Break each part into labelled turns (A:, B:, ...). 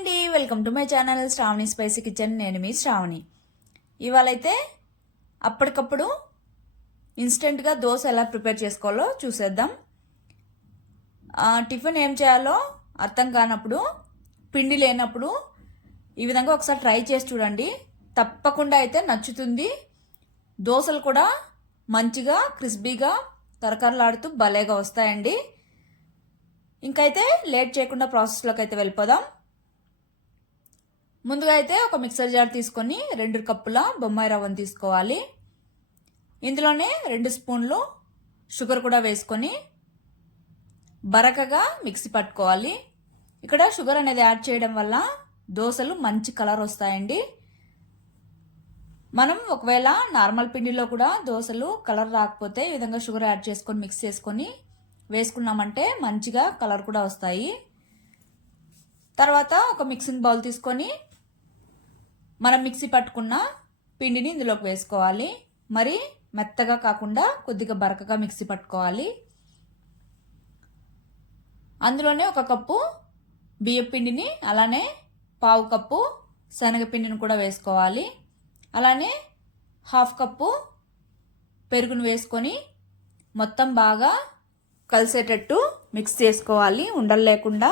A: అండి. Welcome to my channel Sravani spicy kitchen నేను మీ శ్రావణి ఇవాళైతే అప్పటికప్పుడు ఇన్స్టెంట్గా దోశ ఎలా ప్రిపేర్ చేసుకోవాలో చూసేద్దాం. టిఫిన్ ఏం చేయాలో అర్థం కానప్పుడు పిండి లేనప్పుడు ఈ విధంగా ఒకసారి ట్రై చేసి చూడండి. తప్పకుండా అయితే నచ్చుతుంది. దోశలు కూడా మంచిగా క్రిస్పీగా కరకరలాడుతూ భలేగా వస్తాయండి. ఇంకైతే లేట్ చేయకుండా ప్రాసెస్లోకి అయితే వెళ్ళిపోదాం. ముందుగా అయితే ఒక మిక్సర్ జార్ తీసుకొని రెండు కప్పుల బొమ్మాయి రవ్వను తీసుకోవాలి. ఇందులోనే రెండు స్పూన్లు షుగర్ కూడా వేసుకొని బరకగా మిక్సీ పట్టుకోవాలి. ఇక్కడ షుగర్ అనేది యాడ్ చేయడం వల్ల దోశలు మంచి కలర్ వస్తాయండి. మనం ఒకవేళ నార్మల్ పిండిలో కూడా దోశలు కలర్ రాకపోతే ఈ విధంగా షుగర్ యాడ్ చేసుకొని మిక్స్ చేసుకొని వేసుకున్నామంటే మంచిగా కలర్ కూడా వస్తాయి. తర్వాత ఒక మిక్సింగ్ బౌల్ తీసుకొని మనం మిక్సీ పట్టుకున్న పిండిని ఇందులోకి వేసుకోవాలి. మరి మెత్తగా కాకుండా కొద్దిగా బరకగా మిక్సీ పట్టుకోవాలి. అందులోనే ఒక కప్పు బియ్య పిండిని అలానే పావు కప్పు శనగపిండిని కూడా వేసుకోవాలి. అలానే హాఫ్ కప్పు పెరుగును వేసుకొని మొత్తం బాగా కలిసేటట్టు మిక్స్ చేసుకోవాలి. ఉండలు లేకుండా.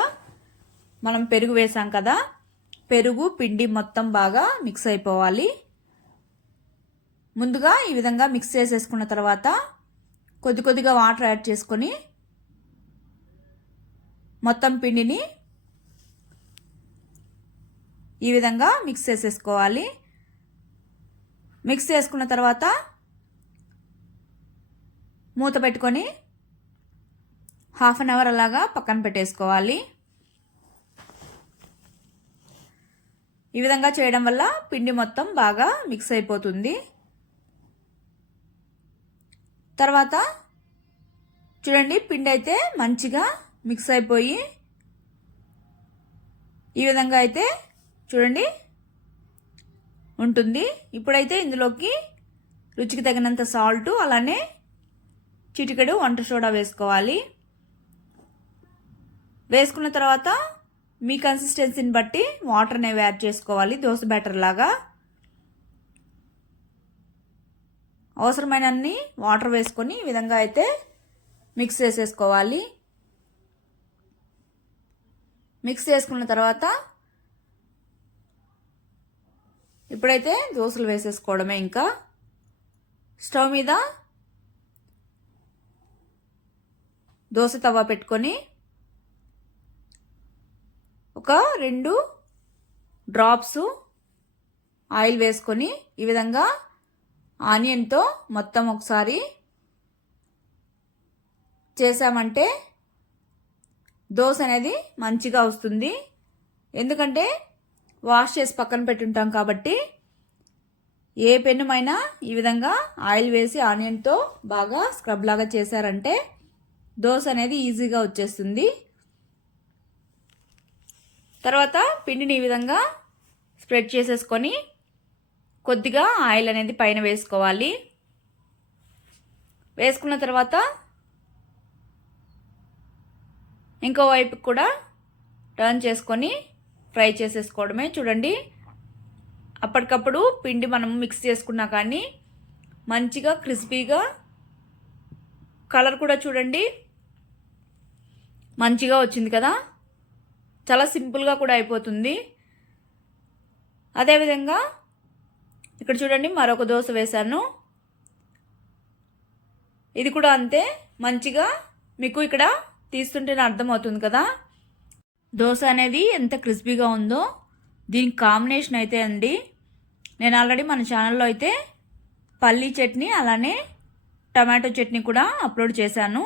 A: మనం పెరుగు వేసాం కదా పెరుగు పిండి మొత్తం బాగా మిక్స్ అయిపోవాలి. ముందుగా ఈ విధంగా మిక్స్ చేసేసుకున్న తర్వాత కొద్ది కొద్దిగా వాటర్ యాడ్ చేసుకొని మొత్తం పిండిని ఈ విధంగా మిక్స్ చేసేసుకోవాలి. మిక్స్ చేసుకున్న తర్వాత మూత పెట్టుకొని హాఫ్ అన్ అవర్ అలాగా పక్కన పెట్టేసుకోవాలి. ఈ విధంగా చేయడం వల్ల పిండి మొత్తం బాగా మిక్స్ అయిపోతుంది. తర్వాత చూడండి పిండి అయితే మంచిగా మిక్స్ అయిపోయి ఈ విధంగా అయితే చూడండి ఉంటుంది. ఇప్పుడైతే ఇందులోకి రుచికి తగినంత సాల్ట్ అలానే చిటికెడు వంట సోడా వేసుకోవాలి. వేసుకున్న తర్వాత మీ కన్సిస్టెన్సీని బట్టి వాటర్ అనేవి యాడ్ చేసుకోవాలి. దోశ బ్యాటర్ లాగా. అవసరమైన అన్ని వాటర్ వేసుకొని ఈ విధంగా అయితే మిక్స్ చేసేసుకోవాలి. మిక్స్ చేసుకున్న తర్వాత ఇప్పుడైతే దోశలు వేసేసుకోవడమే ఇంకా. స్టవ్ మీద దోశ తవ్వ పెట్టుకొని ఒక రెండు డ్రాప్స్ ఆయిల్ వేసుకొని ఈ విధంగా ఆనియన్తో మొత్తం ఒకసారి చేసామంటే దోశ అనేది మంచిగా వస్తుంది. ఎందుకంటే వాష్ చేసి పక్కన పెట్టుంటాం కాబట్టి ఏ పెన్నుమైనా ఈ విధంగా ఆయిల్ వేసి ఆనియన్తో బాగా స్క్రబ్ లాగా చేశారంటే దోశ అనేది ఈజీగా వచ్చేస్తుంది. తర్వాత పిండిని ఈ విధంగా స్ప్రెడ్ చేసేసుకొని కొద్దిగా ఆయిల్ అనేది పైన వేసుకోవాలి. వేసుకున్న తర్వాత ఇంకో వైపు కూడా టర్న్ చేసుకొని ఫ్రై చేసేసుకోవడమే. చూడండి అప్పటికప్పుడు పిండి మనం మిక్స్ చేసుకున్నా కానీ మంచిగా క్రిస్పీగా కలర్ కూడా చూడండి మంచిగా వచ్చింది కదా. చాలా సింపుల్గా కూడా అయిపోతుంది. అదేవిధంగా ఇక్కడ చూడండి మరొక దోశ వేశాను. ఇది కూడా అంతే మంచిగా మీకు ఇక్కడ తీస్తుంటేనే అర్థమవుతుంది కదా. దోశ అనేది ఎంత క్రిస్పీగా ఉందో దీనికి కాంబినేషన్ అయితే అండి. నేను ఆల్రెడీ మన ఛానల్లో అయితే పల్లీ చట్నీ అలానే టమాటో చట్నీ కూడా అప్లోడ్ చేశాను.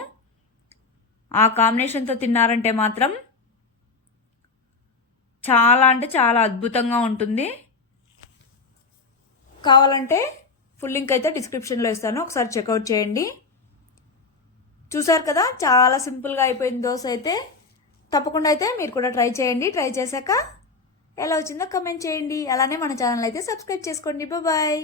A: ఆ కాంబినేషన్తో తిన్నారంటే మాత్రం చాలా అంటే చాలా అద్భుతంగా ఉంటుంది. కావాలంటే ఫుల్ లింక్ అయితే డిస్క్రిప్షన్లో ఇస్తాను. ఒకసారి చెక్అవుట్ చేయండి. చూసారు కదా చాలా సింపుల్గా అయిపోయింది దోశ అయితే. తప్పకుండా అయితే మీరు కూడా ట్రై చేయండి. ట్రై చేశాక ఎలా వచ్చిందో కమెంట్ చేయండి. అలానే మన ఛానల్ అయితే సబ్స్క్రైబ్ చేసుకోండి. బాయ్